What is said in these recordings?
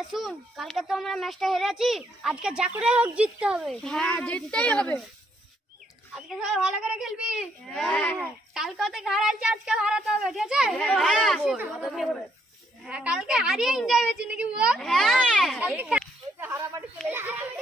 তবে শুন কালকে তো আমরা ম্যাচটা হেরেছি আজকে যা করে হোক জিততে হবে। হ্যাঁ জিততেই হবে। আজকে সবাই ভালো করে খেলবি? হ্যাঁ। কালকে তো হারাইছি আজকে হারাতে হবে ঠিক আছে? হ্যাঁ। হ্যাঁ, কালকে হারিয়ে এনজয় হয়েছে নাকি বল? হ্যাঁ। কালকে খে- ওদের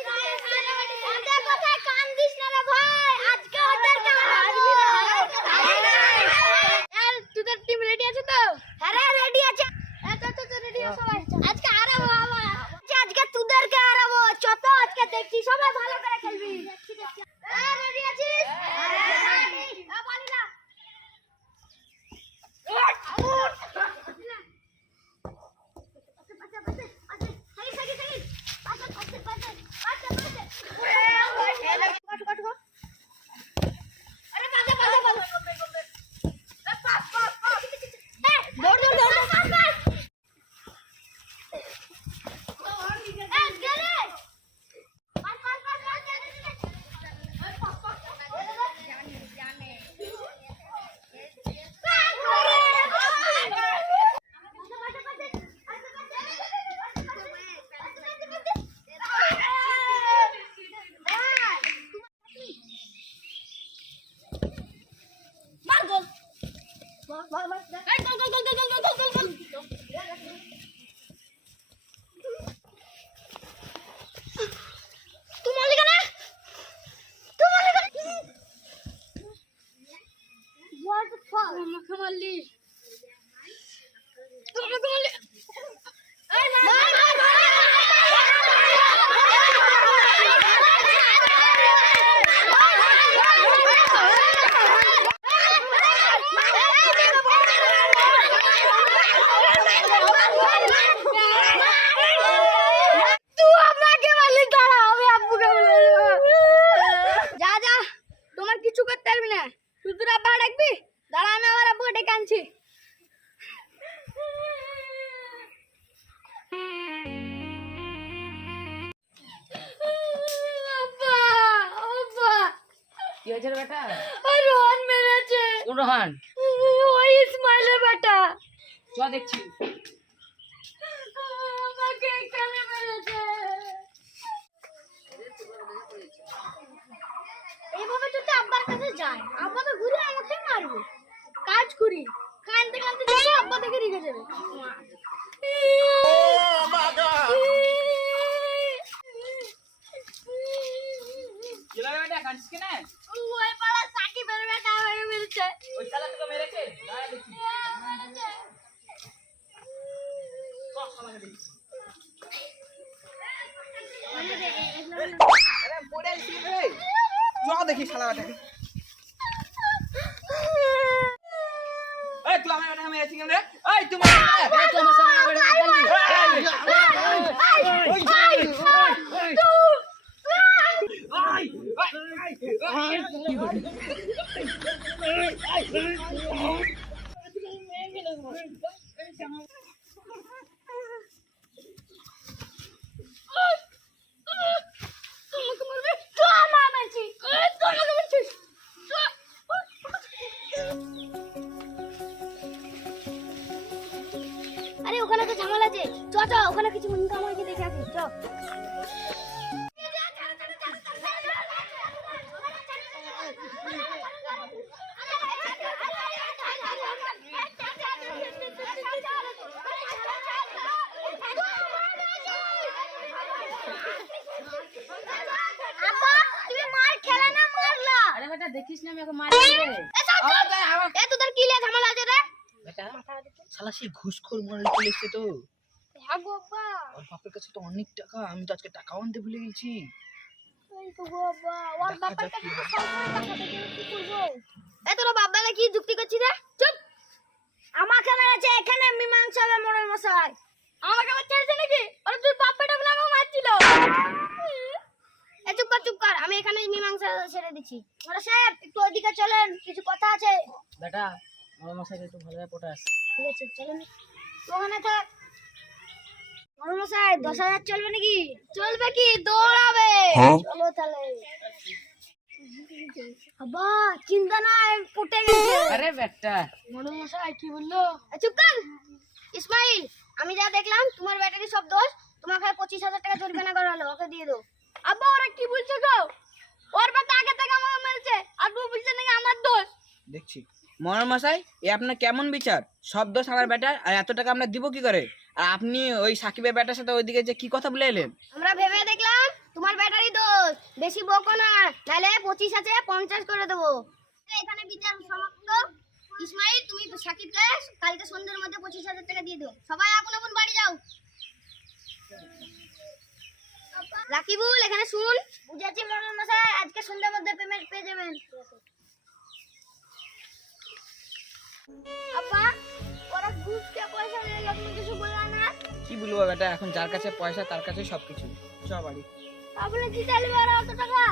মারলি হয়েছে বেটা। আর রোহন মেরেছে। কোন রোহান? ওই ইসমাইলের বেটা। চ দেখছি। আমাকে এখানে মেরেছে। এইভাবে যদি আব্বার কাছে যায় আব্বা তো ঘুরে আমাকে মারবে। কাজ করি। কানতে কানতে আব্বা থেকে রেখে যাবে। দেখি শালাটাকে এই তুই আমার নামে আছিস কেন রে এই তুমি এই তুই আমার সামনে আবার এই এই এই এই আছে চ চ ওখানে কিছু মুন্ডা আমাকে দেখে আসি। চ। আব্বা তুমি মার খেলা না মারলা? আরে বেটা দেখিস না আমি ওকে মারি এ তোদের কি লিয়ে ঝামেলা আছে রে? বেটা শালা সেই ঘুষখোর মনে চলে এসছে তো? হ্যাঁ আব্বা। ওর বাপের কাছে তো অনেক টাকা আমি তো আজকে টাকাও আনতে ভুলে গেছি। এই তো গো আব্বা ওর দেখা কাছে কি তো সব টাকা কি করব? এ তোর বাবারা কি যুক্তি করছিস রে? চুপ। আমাকে মেরেছে এখানে মীমাংসা হবে মোড়ল মশাই আমাকে আবার ছেড়েছে নাকি? আরে তুই বাপ বেটা বলে আমাকে মারছিল। এ চুপ কর চুপ কর। আমি এখানে মীমাংসা ছেড়ে দিচ্ছি। মোড়ল সাহেব একটু ওদিকে চলেন কিছু কথা আছে। বেটা আমার মশাইকে একটু ভালোভাবে পটাস। ঠিক আছে চলেন। ওখানে থাক। মোড়ল মশাই দশ হাজার চলবে নাকি? চলবে কি? দৌড়াবে। চলো তাহলে। আবা চিন্তা নাই পটে গেছে। আরে বেটা। মোড়ল মশাই কি বলল? চুপ কর। ইসমাইল আমি যা দেখলাম তোমার ব্যাটারি সব দোষ। তোমার তোমাকে পঁচিশ হাজার টাকা জরিমানা করা হলো ওকে দিয়ে দাও। আব্বা ওরা কি বলছে গো? ওর বেটা আগে থেকে আমাকে মেরেছে। আর ও বলছে নাকি আমার দোষ। দেখছি। মহামশাই এ আপনার কেমন বিচার? সব দোষ আমার ব্যাটার আর এত টাকা আমরা দিব কি করে? আর আপনি ওই সাকিবের ব্যাটার সাথে ওইদিকে যে কি কথা বলে এলেন? আমরা ভেবে দেখলাম তোমার ব্যাটারি দোষ। বেশি বকো না, নাহলে পঁচিশ আছে, পঞ্চাশ করে দেবো। এখানে বিচার সমাপ্ত। ইসমাইল, তুমি সাকিবকে কালকে সন্ধ্যের মধ্যে পঁচিশ হাজার টাকা দিয়ে দিও। সবাই আপন আপন বাড়ি যাও। রাকিবুল, এখানে শুন বুঝেছি মরণ মশাই, আজকে সন্ধ্যের মধ্যে পেমেন্ট পেয়ে যাবেন। আপা কি বলব বেটা, এখন যার কাছে পয়সা, তার কাছে সবকিছু চ বাড়ি কি চাইলে অত টাকা।